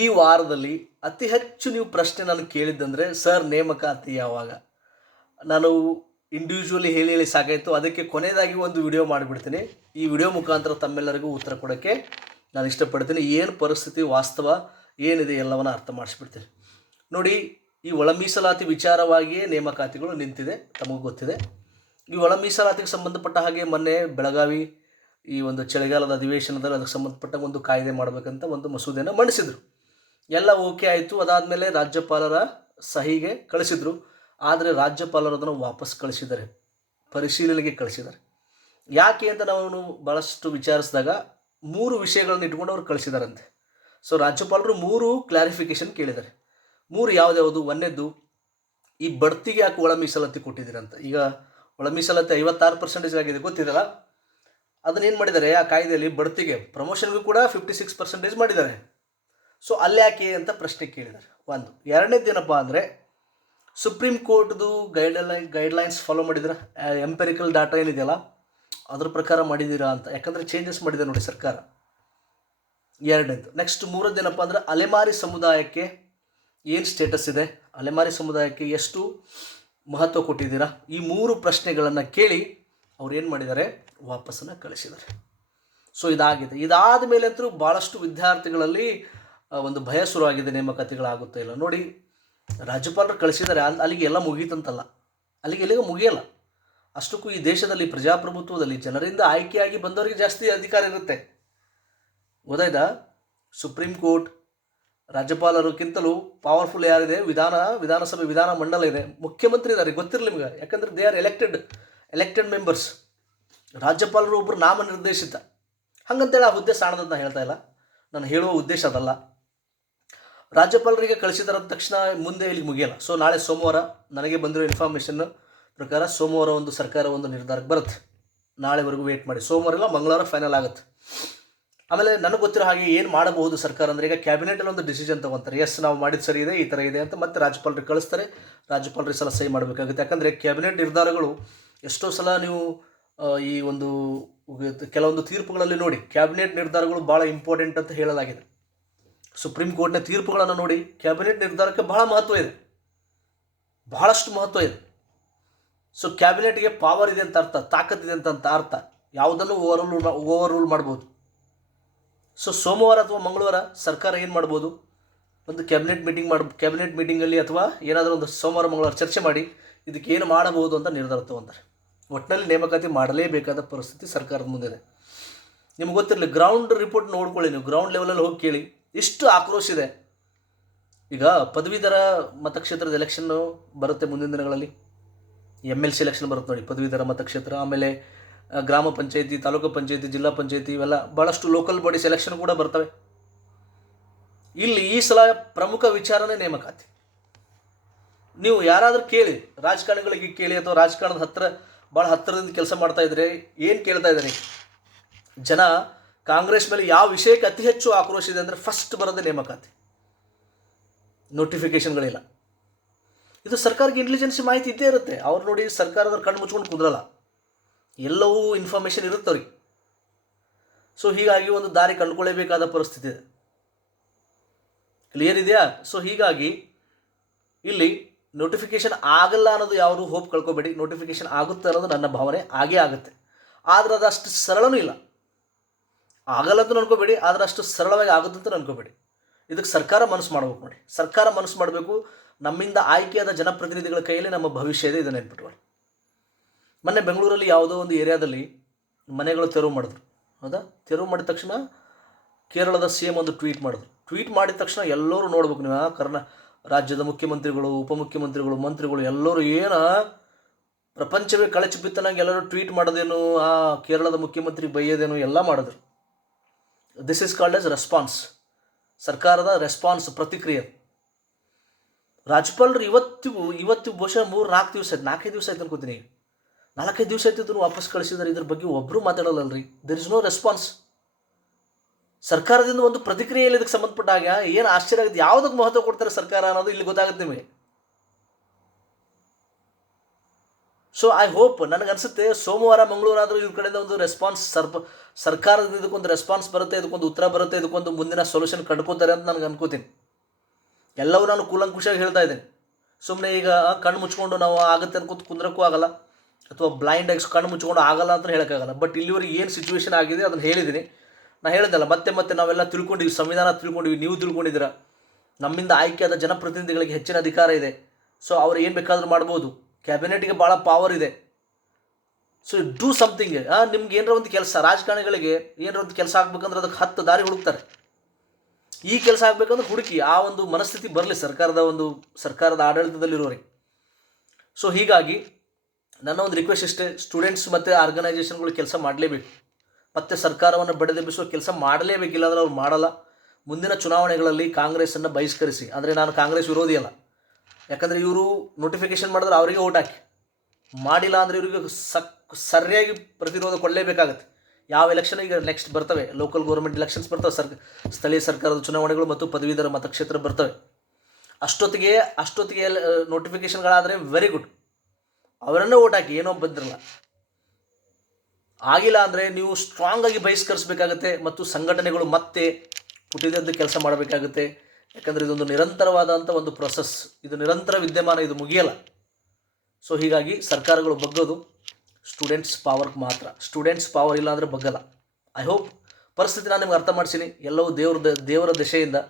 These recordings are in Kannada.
ಈ ವಾರದಲ್ಲಿ ಅತಿ ಹೆಚ್ಚು ನೀವು ಪ್ರಶ್ನೆ ನಾನು ಕೇಳಿದ್ದಂದರೆ ಸರ್ ನೇಮಕಾತಿ ಯಾವಾಗ. ನಾನು ಇಂಡಿವಿಜುವಲಿ ಹೇಳಿ ಹೇಳಿ ಸಾಕಾಯಿತು. ಅದಕ್ಕೆ ಕೊನೆಯದಾಗಿ ಒಂದು ವಿಡಿಯೋ ಮಾಡಿಬಿಡ್ತೀನಿ. ಈ ವಿಡಿಯೋ ಮುಖಾಂತರ ತಮ್ಮೆಲ್ಲರಿಗೂ ಉತ್ತರ ಕೊಡೋಕ್ಕೆ ನಾನು ಇಷ್ಟಪಡ್ತೀನಿ. ಏನು ಪರಿಸ್ಥಿತಿ ವಾಸ್ತವ ಏನಿದೆ ಎಲ್ಲವನ್ನು ಅರ್ಥ ಮಾಡಿಸ್ಬಿಡ್ತೀನಿ. ನೋಡಿ, ಈ ಒಳ ಮೀಸಲಾತಿ ವಿಚಾರವಾಗಿಯೇ ನೇಮಕಾತಿಗಳು ನಿಂತಿದೆ, ತಮಗೂ ಗೊತ್ತಿದೆ. ಈ ಒಳ ಮೀಸಲಾತಿಗೆ ಸಂಬಂಧಪಟ್ಟ ಹಾಗೆ ಮೊನ್ನೆ ಬೆಳಗಾವಿ ಈ ಒಂದು ಚಳಿಗಾಲದ ಅಧಿವೇಶನದಲ್ಲಿ ಅದಕ್ಕೆ ಸಂಬಂಧಪಟ್ಟ ಒಂದು ಕಾಯ್ದೆ ಮಾಡಬೇಕಂತ ಒಂದು ಮಸೂದೆಯನ್ನು ಮಂಡಿಸಿದರು. ಎಲ್ಲ ಓಕೆ ಆಯಿತು. ಅದಾದಮೇಲೆ ರಾಜ್ಯಪಾಲರ ಸಹಿಗೆ ಕಳಿಸಿದರು. ಆದರೆ ರಾಜ್ಯಪಾಲರು ಅದನ್ನು ವಾಪಸ್ ಕಳಿಸಿದ್ದಾರೆ, ಪರಿಶೀಲನೆಗೆ ಕಳಿಸಿದ್ದಾರೆ. ಯಾಕೆ ಅಂತ ನಾವು ಭಾಳಷ್ಟು ವಿಚಾರಿಸಿದಾಗ 3 ವಿಷಯಗಳನ್ನು ಇಟ್ಕೊಂಡು ಅವರು ಕಳಿಸಿದಾರಂತೆ. ಸೊ ರಾಜ್ಯಪಾಲರು 3 ಕ್ಲಾರಿಫಿಕೇಷನ್ ಕೇಳಿದ್ದಾರೆ. 3 ಯಾವ್ದ್ಯಾವುದು? ಒಂದನೇದ್ದು, ಈ ಬಡ್ತಿಗೆ ಯಾಕೆ ಒಳ ಮೀಸಲಾತಿ ಕೊಟ್ಟಿದ್ದೀರಂತ. ಈಗ ಒಳ ಮೀಸಲಾತಿ 56% ಆಗಿದೆ, ಗೊತ್ತಿದೆಯಲ್ಲ. ಅದನ್ನೇನು ಮಾಡಿದ್ದಾರೆ, ಆ ಕಾಯ್ದೆಯಲ್ಲಿ ಬಡ್ತಿಗೆ ಪ್ರಮೋಷನ್ಗೂ ಕೂಡ 56% ಮಾಡಿದ್ದಾರೆ. ಸೊ ಅಲ್ಲಿ ಯಾಕೆ ಅಂತ ಪ್ರಶ್ನೆ ಕೇಳಿದ್ದಾರೆ. ಒಂದು. ಎರಡನೇದೇನಪ್ಪ ಅಂದರೆ, ಸುಪ್ರೀಂ ಕೋರ್ಟ್ದು ಗೈಡ್ಲೈನ್ಸ್ ಫಾಲೋ ಮಾಡಿದ್ರೆ, ಎಂಪೆರಿಕಲ್ ಡಾಟಾ ಏನಿದೆಯಲ್ಲ ಅದ್ರ ಪ್ರಕಾರ ಮಾಡಿದ್ದೀರಾ ಅಂತ. ಯಾಕಂದರೆ ಚೇಂಜಸ್ ಮಾಡಿದೆ ನೋಡಿ ಸರ್ಕಾರ. ಎರಡನೇದು. ನೆಕ್ಸ್ಟ್ ಮೂರದ್ದೇನಪ್ಪ ಅಂದರೆ, ಅಲೆಮಾರಿ ಸಮುದಾಯಕ್ಕೆ ಏನು ಸ್ಟೇಟಸ್ ಇದೆ, ಅಲೆಮಾರಿ ಸಮುದಾಯಕ್ಕೆ ಎಷ್ಟು ಮಹತ್ವ ಕೊಟ್ಟಿದ್ದೀರಾ, ಈ 3 ಪ್ರಶ್ನೆಗಳನ್ನು ಕೇಳಿ ಅವ್ರು ಏನು ಮಾಡಿದ್ದಾರೆ, ವಾಪಸ್ಸನ್ನು ಕಳಿಸಿದ್ದಾರೆ. ಸೊ ಇದಾಗಿದೆ. ಇದಾದ ಮೇಲೆ ಅಂತೂ ಭಾಳಷ್ಟು ವಿದ್ಯಾರ್ಥಿಗಳಲ್ಲಿ ಒಂದು ಭಯ ಶುರುವಾಗಿದೆ, ನೇಮಕಾತಿಗಳಾಗುತ್ತೆ ಇಲ್ಲ. ನೋಡಿ, ರಾಜ್ಯಪಾಲರು ಕಳಿಸಿದ್ದಾರೆ, ಅಲ್ಲಿಗೆ ಎಲ್ಲ ಮುಗೀತಂತಲ್ಲ, ಅಲ್ಲಿಗೆ ಎಲ್ಲಿಗೂ ಮುಗಿಯಲ್ಲ. ಅಷ್ಟಕ್ಕೂ ಈ ದೇಶದಲ್ಲಿ ಪ್ರಜಾಪ್ರಭುತ್ವದಲ್ಲಿ ಜನರಿಂದ ಆಯ್ಕೆಯಾಗಿ ಬಂದವರಿಗೆ ಜಾಸ್ತಿ ಅಧಿಕಾರ ಇರುತ್ತೆ, ಗೊತ್ತಾಯ್ತಾ. ಸುಪ್ರೀಂ ಕೋರ್ಟ್ ರಾಜ್ಯಪಾಲರಿಗಿಂತಲೂ ಪವರ್ಫುಲ್ ಯಾರಿದೆ, ವಿಧಾನಸಭೆ ವಿಧಾನ ಮಂಡಲ ಇದೆ, ಮುಖ್ಯಮಂತ್ರಿ ಇದ್ದಾರೆ, ಗೊತ್ತಿರಲಿ ನಿಮಗೆ. ಯಾಕಂದರೆ ದೇ ಆರ್ ಎಲೆಕ್ಟೆಡ್ ಮೆಂಬರ್ಸ್. ರಾಜ್ಯಪಾಲರು ಒಬ್ಬರು ನಾಮನಿರ್ದೇಶಿತ. ಹಾಗಂತೇಳಿ ಆ ಹುದ್ದೆ ಸಾಣದಂತ ಹೇಳ್ತಾ ಇಲ್ಲ, ನಾನು ಹೇಳುವ ಉದ್ದೇಶ ಅದಲ್ಲ. ರಾಜ್ಯಪಾಲರಿಗೆ ಕಳಿಸಿದಾರ ತಕ್ಷಣ ಮುಂದೆ ಇಲ್ಲಿ ಮುಗಿಯಲ್ಲ. ಸೊ ನಾಳೆ ಸೋಮವಾರ ನನಗೆ ಬಂದಿರೋ ಇನ್ಫಾರ್ಮೇಷನ್ ಪ್ರಕಾರ ಸೋಮವಾರ ಒಂದು ಸರ್ಕಾರ ಒಂದು ನಿರ್ಧಾರಕ್ಕೆ ಬರುತ್ತೆ. ನಾಳೆವರೆಗೂ ವೇಟ್ ಮಾಡಿ, ಸೋಮವಾರ ಇಲ್ಲ ಮಂಗಳವಾರ ಫೈನಲ್ ಆಗುತ್ತೆ. ಆಮೇಲೆ ನನಗೆ ಗೊತ್ತಿರೋ ಹಾಗೆ ಏನು ಮಾಡಬಹುದು ಸರ್ಕಾರ ಅಂದರೆ, ಈಗ ಕ್ಯಾಬಿನೆಟಲ್ಲಿ ಒಂದು ಡಿಸಿಷನ್ ತೊಗೊತಾರೆ. ಎಸ್, ನಾವು ಮಾಡಿದ್ದು ಸರಿ ಇದೆ, ಈ ಥರ ಇದೆ ಅಂತ ಮತ್ತೆ ರಾಜ್ಯಪಾಲರಿಗೆ ಕಳಿಸ್ತಾರೆ. ರಾಜ್ಯಪಾಲರು ಸಲ ಸಹಿ ಮಾಡಬೇಕಾಗುತ್ತೆ. ಯಾಕಂದರೆ ಕ್ಯಾಬಿನೆಟ್ ನಿರ್ಧಾರಗಳು ಎಷ್ಟೋ ಸಲ ನೀವು ಈ ಒಂದು ಕೆಲವೊಂದು ತೀರ್ಪುಗಳಲ್ಲಿ ನೋಡಿ, ಕ್ಯಾಬಿನೆಟ್ ನಿರ್ಧಾರಗಳು ಭಾಳ ಇಂಪಾರ್ಟೆಂಟ್ ಅಂತ ಹೇಳಲಾಗಿದೆ. ಸುಪ್ರೀಂ ಕೋರ್ಟ್ನ ತೀರ್ಪುಗಳನ್ನು ನೋಡಿ, ಕ್ಯಾಬಿನೆಟ್ ನಿರ್ಧಾರಕ್ಕೆ ಬಹಳ ಮಹತ್ವ ಇದೆ, ಬಹಳಷ್ಟು ಮಹತ್ವ ಇದೆ. ಸೊ ಕ್ಯಾಬಿನೆಟ್ಗೆ ಪವರ್ ಇದೆ ಅಂತ ಅರ್ಥ, ತಾಕತ್ತಿದೆ ಅಂತ ಅರ್ಥ. ಯಾವುದನ್ನು ಓವರ್ ರೂಲ್ ಮಾಡ್ಬೋದು. ಸೊ ಸೋಮವಾರ ಅಥವಾ ಮಂಗಳವಾರ ಸರ್ಕಾರ ಏನು ಮಾಡ್ಬೋದು, ಒಂದು ಕ್ಯಾಬಿನೆಟ್ ಮೀಟಿಂಗಲ್ಲಿ ಅಥವಾ ಏನಾದರೂ ಒಂದು ಸೋಮವಾರ ಮಂಗಳವಾರ ಚರ್ಚೆ ಮಾಡಿ ಇದಕ್ಕೆ ಏನು ಮಾಡಬಹುದು ಅಂತ ನಿರ್ಧಾರ ತೊಗೊಂತಾರೆ. ಒಟ್ಟಿನಲ್ಲಿ ನೇಮಕಾತಿ ಮಾಡಲೇಬೇಕಾದ ಪರಿಸ್ಥಿತಿ ಸರ್ಕಾರದ ಮುಂದಿದೆ. ನಿಮ್ಗೆ ಗೊತ್ತಿರಲಿ, ಗ್ರೌಂಡ್ ರಿಪೋರ್ಟ್ ನೋಡ್ಕೊಳ್ಳಿ ನೀವು, ಗ್ರೌಂಡ್ ಲೆವೆಲಲ್ಲಿ ಹೋಗಿ ಕೇಳಿ, ಇಷ್ಟು ಆಕ್ರೋಶ ಇದೆ. ಈಗ ಪದವೀಧರ ಮತಕ್ಷೇತ್ರದ ಎಲೆಕ್ಷನ್ನು ಬರುತ್ತೆ ಮುಂದಿನ ದಿನಗಳಲ್ಲಿ. MLC ಎಲೆಕ್ಷನ್ ಬರುತ್ತೆ ನೋಡಿ, ಪದವೀಧರ ಮತಕ್ಷೇತ್ರ. ಆಮೇಲೆ ಗ್ರಾಮ ಪಂಚಾಯತಿ, ತಾಲೂಕು ಪಂಚಾಯತಿ, ಜಿಲ್ಲಾ ಪಂಚಾಯತಿ, ಇವೆಲ್ಲ ಭಾಳಷ್ಟು ಲೋಕಲ್ ಬಾಡೀಸ್ ಎಲೆಕ್ಷನ್ ಕೂಡ ಬರ್ತವೆ. ಇಲ್ಲಿ ಈ ಸಲ ಪ್ರಮುಖ ವಿಚಾರನೇ ನೇಮಕಾತಿ. ನೀವು ಯಾರಾದರೂ ಕೇಳಿ, ರಾಜಕಾರಣಿಗಳಿಗೆ ಕೇಳಿ, ಅಥವಾ ರಾಜಕಾರಣದ ಭಾಳ ಹತ್ತಿರದಿಂದ ಕೆಲಸ ಮಾಡ್ತಾ ಇದ್ರೆ ಏನು ಕೇಳ್ತಾ ಇದ್ದಾರೆ ಜನ, ಕಾಂಗ್ರೆಸ್ ಮೇಲೆ ಯಾವ ವಿಷಯಕ್ಕೆ ಅತಿ ಹೆಚ್ಚು ಆಕ್ರೋಶ ಇದೆ ಅಂದರೆ ಫಸ್ಟ್ ಬರೋದೇ ನೇಮಕಾತಿ. ನೋಟಿಫಿಕೇಷನ್ಗಳಿಲ್ಲ. ಇದು ಸರ್ಕಾರಕ್ಕೆ ಇಂಟೆಲಿಜೆನ್ಸಿ ಮಾಹಿತಿ ಇದ್ದೇ ಇರುತ್ತೆ. ಅವ್ರು ನೋಡಿ, ಸರ್ಕಾರದವ್ರು ಕಣ್ಣು ಮುಚ್ಕೊಂಡು ಕುಂದ್ರಲ್ಲ, ಎಲ್ಲವೂ ಇನ್ಫಾರ್ಮೇಷನ್ ಇರುತ್ತೆ ಅವ್ರಿಗೆ. ಸೊ ಹೀಗಾಗಿ ಒಂದು ದಾರಿ ಕಂಡುಕೊಳ್ಳೇಬೇಕಾದ ಪರಿಸ್ಥಿತಿ ಇದೆ. ಕ್ಲಿಯರ್ ಇದೆಯಾ? ಸೊ ಹೀಗಾಗಿ ಇಲ್ಲಿ ನೋಟಿಫಿಕೇಷನ್ ಆಗಲ್ಲ ಅನ್ನೋದು ಯಾವುದು ಹೋಪ್ ಕಳ್ಕೊಬೇಡಿ. ನೋಟಿಫಿಕೇಷನ್ ಆಗುತ್ತೆ ಅನ್ನೋದು ನನ್ನ ಭಾವನೆ, ಆಗೇ ಆಗುತ್ತೆ. ಆದರೆ ಅದು ಅಷ್ಟು ಸರಳನೂ ಇಲ್ಲ. ಆಗಲ್ಲ ಅಂತ ಅನ್ಕೋಬೇಡಿ, ಆದರೆ ಅಷ್ಟು ಸರಳವಾಗಿ ಆಗುತ್ತೆ ಅಂತ ಅನ್ಕೋಬೇಡಿ. ಇದಕ್ಕೆ ಸರ್ಕಾರ ಮನಸ್ಸು ಮಾಡ್ಬೇಕು ನೋಡಿ. ಸರ್ಕಾರ ಮನಸ್ಸು ಮಾಡಬೇಕು. ನಮ್ಮಿಂದ ಆಯ್ಕೆಯಾದ ಜನಪ್ರತಿನಿಧಿಗಳ ಕೈಯಲ್ಲಿ ನಮ್ಮ ಭವಿಷ್ಯ ಇದೆ, ಇದನ್ನು ನೆನ್ಪಿಟ್ಕೊಳ್ಳಿ. ಮೊನ್ನೆ ಬೆಂಗಳೂರಲ್ಲಿ ಯಾವುದೋ ಒಂದು ಏರಿಯಾದಲ್ಲಿ ಮನೆಗಳು ತೆರವು ಮಾಡಿದ್ರು, ಹೌದಾ. ತೆರವು ಮಾಡಿದ ತಕ್ಷಣ ಕೇರಳದ CM ಒಂದು ಟ್ವೀಟ್ ಮಾಡಿದ್ರು. ಟ್ವೀಟ್ ಮಾಡಿದ ತಕ್ಷಣ ಎಲ್ಲರೂ ನೋಡ್ಬೇಕು ನೀವು, ರಾಜ್ಯದ ಮುಖ್ಯಮಂತ್ರಿಗಳು, ಉಪಮುಖ್ಯಮಂತ್ರಿಗಳು, ಮಂತ್ರಿಗಳು ಎಲ್ಲರೂ ಪ್ರಪಂಚವೇ ಕಳಚಿ ಬಿತ್ತನಾಗ ಎಲ್ಲರೂ ಟ್ವೀಟ್ ಮಾಡೋದೇನು, ಆ ಕೇರಳದ ಮುಖ್ಯಮಂತ್ರಿ ಬೈಯೋದೇನು ಎಲ್ಲ ಮಾಡಿದ್ರು. This is called as response. ಸರ್ಕಾರದ ರೆಸ್ಪಾನ್ಸ್, ಪ್ರತಿಕ್ರಿಯೆ. ರಾಜ್ಯಪಾಲರು ಇವತ್ತು ಬಹುಶಃ 4 ದಿವಸ ಆಯ್ತು, 4-5 ದಿವಸ ಆಯ್ತು ಅನ್ಕೋತೀನಿ. 4-5 ದಿವಸ ಆಯ್ತು ವಾಪಸ್ ಕಳಿಸಿದ್ದಾರೆ. ಇದ್ರ ಬಗ್ಗೆ ಒಬ್ಬರು ಮಾತಾಡೋಲ್ಲಲ್ರಿ. There is no response. ಸರ್ಕಾರದಿಂದ ಒಂದು ಪ್ರತಿಕ್ರಿಯೆಯಲ್ಲಿ ಇದಕ್ಕೆ ಸಂಬಂಧಪಟ್ಟಾಗ ಏನು ಆಶ್ಚರ್ಯ ಆಗುತ್ತೆ, ಯಾವುದಕ್ಕೆ ಮಹತ್ವ ಕೊಡ್ತಾರೆ ಸರ್ಕಾರ ಅನ್ನೋದು ಇಲ್ಲಿ ಗೊತ್ತಾಗುತ್ತೆ ನಿಮಗೆ. ಸೊ ಐ ಹೋಪ್, ನನಗನ್ಸುತ್ತೆ ಸೋಮವಾರ ಮಂಗಳವಾರ ಆದರೂ ಇವ್ರ ಕಡೆಯಿಂದ ಒಂದು ರೆಸ್ಪಾನ್ಸ್ ಸರ್ಕಾರದಿಂದ ಇದಕ್ಕೊಂದು ರೆಸ್ಪಾನ್ಸ್ ಬರುತ್ತೆ, ಇದಕ್ಕೊಂದು ಉತ್ತರ ಬರುತ್ತೆ, ಇದಕ್ಕೊಂದು ಮುಂದಿನ ಸೊಲ್ಯೂಷನ್ ಕಂಡ್ಕೋತಾರೆ ಅಂತ ನನಗೆ ಅನ್ಕೋತೀನಿ. ಎಲ್ಲವೂ ನಾನು ಕೂಲಂಕುಷಾಗಿ ಹೇಳ್ತಾ ಇದ್ದೀನಿ. ಸುಮ್ಮನೆ ಈಗ ಕಣ್ಣು ಮುಚ್ಕೊಂಡು ನಾವು ಆಗುತ್ತೆ ಅನ್ಕೋತ ಕುಂದ್ರಕ್ಕೂ ಆಗಲ್ಲ, ಅಥವಾ ಬ್ಲೈಂಡ್ ಆಗಿ ಕಣ್ಣು ಮುಚ್ಕೊಂಡು ಆಗಲ್ಲ ಅಂತ ಹೇಳೋಕ್ಕಾಗಲ್ಲ. ಬಟ್ ಇಲ್ಲಿವರೆಗೆ ಏನು ಸಿಚುವೇಶನ್ ಆಗಿದೆ ಅದನ್ನು ಹೇಳಿದ್ದೀನಿ. ನಾನು ಹೇಳಿದ್ದಲ್ಲ, ಮತ್ತೆ ನಾವೆಲ್ಲ ತಿಳ್ಕೊಂಡಿವಿ, ಸಂವಿಧಾನ ತಿಳ್ಕೊಂಡಿವಿ, ನೀವು ತಿಳ್ಕೊಂಡಿದ್ದೀರಾ. ನಮ್ಮಿಂದ ಆಯ್ಕೆಯಾದ ಜನಪ್ರತಿನಿಧಿಗಳಿಗೆ ಹೆಚ್ಚಿನ ಅಧಿಕಾರ ಇದೆ. ಸೊ ಅವ್ರು ಏನು ಬೇಕಾದರೂ ಮಾಡ್ಬೋದು. ಕ್ಯಾಬಿನೆಟ್ಗೆ ಭಾಳ ಪವರ್ ಇದೆ. So do something. ನಿಮ್ಗೆ ಏನರ ಒಂದು ಕೆಲಸ, ರಾಜಕಾರಣಿಗಳಿಗೆ ಏನರ ಒಂದು ಕೆಲಸ ಆಗ್ಬೇಕಂದ್ರೆ ಅದಕ್ಕೆ 10 ದಾರಿ ಹುಡುಕ್ತಾರೆ. ಈ ಕೆಲಸ ಆಗಬೇಕಂದ್ರೆ ಹುಡುಕಿ ಆ ಒಂದು ಮನಸ್ಥಿತಿ ಬರಲಿ ಸರ್ಕಾರದ ಆಡಳಿತದಲ್ಲಿರೋರಿಗೆ. ಸೊ ಹೀಗಾಗಿ ನನ್ನ ಒಂದು ರಿಕ್ವೆಸ್ಟ್ ಇಷ್ಟೇ, ಸ್ಟೂಡೆಂಟ್ಸ್ ಮತ್ತು ಆರ್ಗನೈಸೇಷನ್ಗಳು ಕೆಲಸ ಮಾಡಲೇಬೇಕು. ಮತ್ತು ಸರ್ಕಾರವನ್ನು ಬಡಿದೆಬ್ಬಿಸುವ ಕೆಲಸ ಮಾಡಲೇಬೇಕಿಲ್ಲ ಅಂದರೆ ಅವ್ರು ಮಾಡಲ್ಲ. ಮುಂದಿನ ಚುನಾವಣೆಗಳಲ್ಲಿ ಕಾಂಗ್ರೆಸ್ಸನ್ನು ಬಹಿಷ್ಕರಿಸಿ. ಅಂದರೆ ನಾನು ಕಾಂಗ್ರೆಸ್ ವಿರೋಧಿ ಅಲ್ಲ, ಯಾಕಂದರೆ ಇವರು ನೋಟಿಫಿಕೇಷನ್ ಮಾಡಿದ್ರೆ ಅವರಿಗೆ ಓಟ್ ಹಾಕಿ, ಮಾಡಿಲ್ಲ ಅಂದರೆ ಇವರಿಗೆ ಸರಿಯಾಗಿ ಪ್ರತಿರೋಧ ಕೊಡಲೇಬೇಕಾಗತ್ತೆ. ಯಾವ ಎಲೆಕ್ಷನ್ ಈಗ ನೆಕ್ಸ್ಟ್ ಬರ್ತವೆ, ಲೋಕಲ್ ಗೌರ್ಮೆಂಟ್ ಎಲೆಕ್ಷನ್ಸ್ ಬರ್ತವೆ, ಸ್ಥಳೀಯ ಸರ್ಕಾರದ ಚುನಾವಣೆಗಳು ಮತ್ತು ಪದವೀಧರ ಮತಕ್ಷೇತ್ರ ಬರ್ತವೆ. ಅಷ್ಟೊತ್ತಿಗೆ ನೋಟಿಫಿಕೇಷನ್ಗಳಾದರೆ ವೆರಿ ಗುಡ್, ಅವರನ್ನೇ ಓಟ್ ಹಾಕಿ, ಏನೋ ಬಂದಿರಲ್ಲ. ಆಗಿಲ್ಲ ಅಂದರೆ ನೀವು ಸ್ಟ್ರಾಂಗ್ ಆಗಿ ಬಹಿಷ್ಕರಿಸಬೇಕಾಗತ್ತೆ ಮತ್ತು ಸಂಘಟನೆಗಳು ಮತ್ತೆ ಪುಟಿದದ್ದು ಕೆಲಸ ಮಾಡಬೇಕಾಗುತ್ತೆ. ಯಾಕಂದರೆ ಇದೊಂದು ನಿರಂತರವಾದಂಥ ಒಂದು ಪ್ರೊಸೆಸ್, ಇದು ನಿರಂತರ ವಿದ್ಯಮಾನ, ಇದು ಮುಗಿಯಲ್ಲ. ಸೊ ಹೀಗಾಗಿ ಸರ್ಕಾರಗಳು ಬಗ್ಗೋದು ಸ್ಟೂಡೆಂಟ್ಸ್ ಪವರ್ಗೆ ಮಾತ್ರ. ಸ್ಟೂಡೆಂಟ್ಸ್ ಪವರ್ ಇಲ್ಲ ಅಂದರೆ ಬಗ್ಗಲ್ಲ. ಐ ಹೋಪ್ ಪರಿಸ್ಥಿತಿ ನಾನು ನಿಮ್ಗೆ ಅರ್ಥ ಮಾಡಿಸಿನಿ. ಎಲ್ಲವೂ ದೇವರ ದಶೆಯಿಂದ,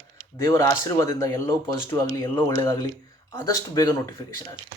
ದೇವರ ಆಶೀರ್ವಾದದಿಂದ ಎಲ್ಲವೂ ಪಾಸಿಟಿವ್ ಆಗಲಿ, ಎಲ್ಲವೂ ಒಳ್ಳೆಯದಾಗಲಿ, ಆದಷ್ಟು ಬೇಗ ನೋಟಿಫಿಕೇಷನ್ ಆಗಲಿ.